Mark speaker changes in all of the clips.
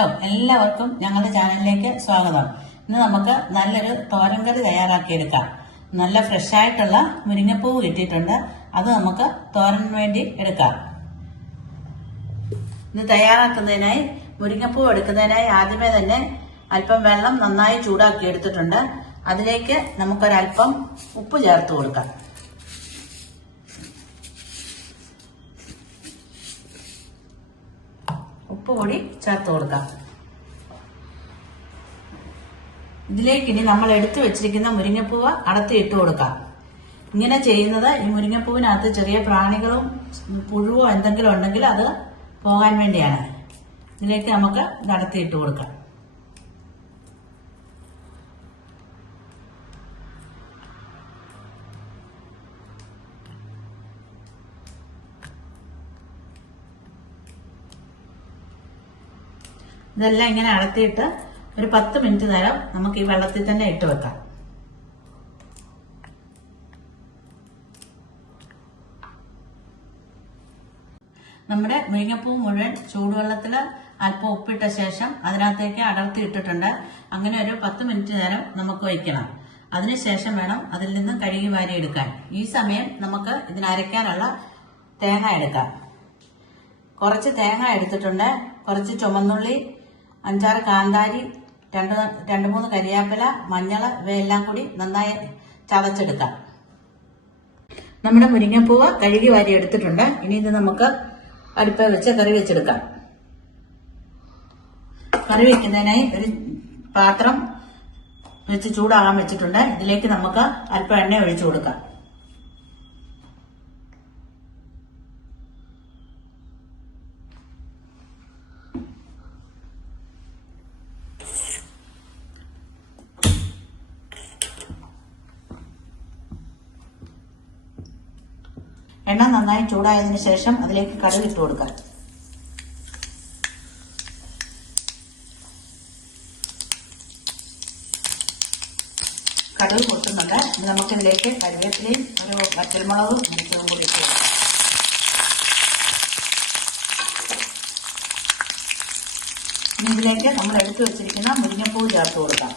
Speaker 1: Hello എല്ലാവർക്കും ഞങ്ങളുടെ ചാനലിലേക്ക് സ്വാഗതം. ഇന്ന് നമുക്ക് നല്ലൊരു തോരൻ കറി തയ്യാറാക്കിയെടുക്കാം. നല്ല ഫ്രഷ് ആയിട്ടുള്ള മുരിങ്ങപ്പൂവ് കിട്ടിയിട്ടുണ്ട്. അത് നമുക്ക് തോരന് വേണ്ടി എടുക്കാം. ഇത് തയ്യാറാക്കുന്നതിനായി മുരിങ്ങപ്പൂവ് എടുക്കുന്നതിനായി ആദ്യമേ തന്നെ അല്പം വെള്ളം നന്നായി ചൂടാക്കി എടുത്തിട്ടുണ്ട്. അതിലേക്ക് നമുക്കൊരല്പം ഉപ്പ് ചേർത്ത് കൊടുക്കാം. ഉപ്പ് പൊടി ചേർത്ത് കൊടുക്കാം. ഇതിലേക്ക് ഇനി നമ്മൾ എടുത്തു വെച്ചിരിക്കുന്ന മുരിങ്ങപ്പൂവ് അടത്തി ഇട്ട് കൊടുക്കാം. ഇങ്ങനെ ചെയ്യുന്നത് ഈ മുരിങ്ങപ്പൂവിനകത്ത് ചെറിയ പ്രാണികളും പുഴുവോ എന്തെങ്കിലും ഉണ്ടെങ്കിൽ അത് പോകാൻ വേണ്ടിയാണ്. ഇതിലേക്ക് നമുക്ക് ഇട്ട് കൊടുക്കാം. ഇതെല്ലാം ഇങ്ങനെ അടത്തിയിട്ട് ഒരു പത്ത് മിനിറ്റ് നേരം നമുക്ക് ഈ വെള്ളത്തിൽ തന്നെ ഇട്ട് വെക്കാം. നമ്മുടെ മുരിങ്ങപ്പൂ മുഴുവൻ ചൂടുവെള്ളത്തിൽ അല്പം ഉപ്പിട്ട ശേഷം അതിനകത്തേക്ക് അടർത്തി ഇട്ടിട്ടുണ്ട്. അങ്ങനെ ഒരു പത്ത് മിനിറ്റ് നേരം നമുക്ക് വയ്ക്കണം. അതിനുശേഷം വേണം അതിൽ നിന്നും കഴുകി വാരി എടുക്കാൻ. ഈ സമയം നമുക്ക് ഇതിനരയ്ക്കാനുള്ള തേങ്ങ എടുക്കാം. കുറച്ച് തേങ്ങ എടുത്തിട്ടുണ്ട്. കുറച്ച് ചുമന്നുള്ളി അഞ്ചാറ് കാന്താരി രണ്ട് രണ്ട് മൂന്ന് കരിയാപ്പില മഞ്ഞൾ ഇവയെല്ലാം കൂടി നന്നായി ചതച്ചെടുക്കാം. നമ്മുടെ മുരിങ്ങപ്പൂവ് കഴുകി വാരി എടുത്തിട്ടുണ്ട്. ഇനി ഇത് നമുക്ക് അടുപ്പ വെച്ച് കറി വെച്ചെടുക്കാം. കറി വെക്കുന്നതിനായി ഒരു പാത്രം വെച്ച് ചൂടാകാൻ വെച്ചിട്ടുണ്ട്. ഇതിലേക്ക് നമുക്ക് അല്പം എണ്ണ ഒഴിച്ചു കൊടുക്കാം. എണ്ണ നന്നായി ചൂടായതിനു ശേഷം അതിലേക്ക് കടുക് ഇട്ട് കൊടുക്കാം കടുക് പൊട്ടുന്നുണ്ട്. നമുക്കിതിലേക്ക് കരിവേപ്പിലയും ഒരു വറ്റൽമുളകും മരിച്ചതും കൂടി ഇട്ട് ഇതിലേക്ക് നമ്മൾ എടുത്തു വെച്ചിരിക്കുന്ന മുരിങ്ങപ്പൂ ചേർത്ത് കൊടുക്കാം.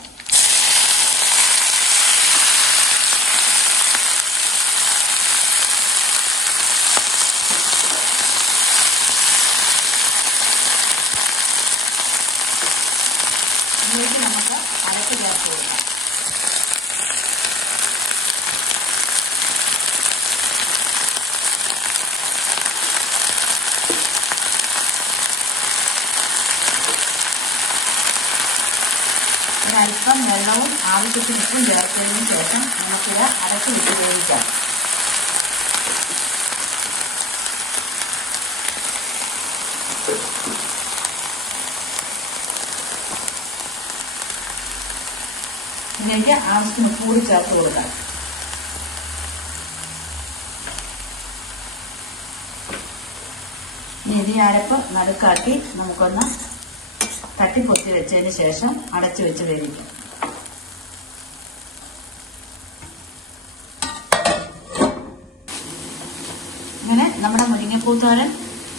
Speaker 1: ഇതിലേക്ക് നമുക്ക് അകത്ത് ചേർത്ത് കൊടുക്കാം അല്പം വെള്ളവും ആവശ്യത്തിന് ഉപ്പും ശേഷം നമുക്കിത് അരച്ച് വിട്ട് വേവിക്കാം. ഇതിലേക്ക് ആവശ്യത്തിന് കൂടി ചേർത്ത് കൊടുക്കാം. ഇനി അരപ്പ് നടുക്കാക്കി നമുക്കൊന്ന് തട്ടിപ്പൊത്തി വെച്ചതിന് ശേഷം അടച്ചു വെച്ച് വേവിക്കാം. ഇങ്ങനെ നമ്മുടെ മുരിങ്ങപ്പൂത്തോരൻ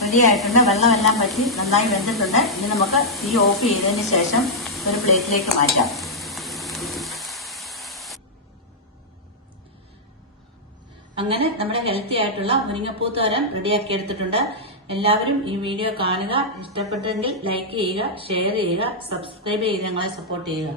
Speaker 1: റെഡി ആയിട്ടുണ്ട്. വെള്ളമെല്ലാം പറ്റി നന്നായി വെന്തിട്ടുണ്ട്. ഇനി നമുക്ക് തീ ഓഫ് ചെയ്തതിന് ശേഷം ഒരു പ്ലേറ്റിലേക്ക് മാറ്റാം. അങ്ങനെ നമ്മുടെ ഹെൽത്തി ആയിട്ടുള്ള മുരിങ്ങപ്പൂ തോരൻ റെഡിയാക്കി എടുത്തിട്ടുണ്ട്. എല്ലാവരും ഈ വീഡിയോ കാണുക. ഇഷ്ടപ്പെട്ടെങ്കിൽ ലൈക്ക് ചെയ്യുക ഷെയർ ചെയ്യുക സബ്സ്ക്രൈബ് ചെയ്ത് ഞങ്ങളെ സപ്പോർട്ട് ചെയ്യുക.